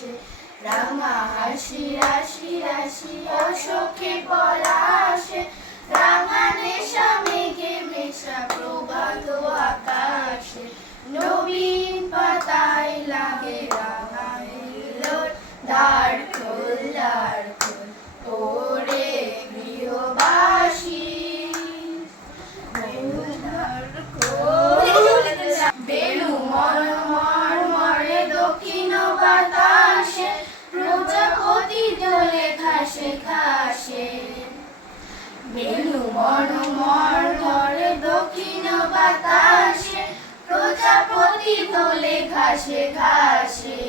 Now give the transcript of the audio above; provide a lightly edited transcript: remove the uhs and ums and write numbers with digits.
আকাশে রাঙা হাসি রাশি রাশি অসখে পলাশে রাঙা নেশা মেঘে মেশা প্রভাত আকাশে নবীন পাতায় লাগে রাঙা এলোর দ্বার খোল ওরে গৃহবাসী বেনু মনোমর মরে দক্ষিণ বাতাসে প্রজাপতি দোলে ঘাসে ঘাসে বেনু মনোমর মরে দক্ষিণ বাতাসে প্রজাপতি দোলে ঘাসে ঘাসে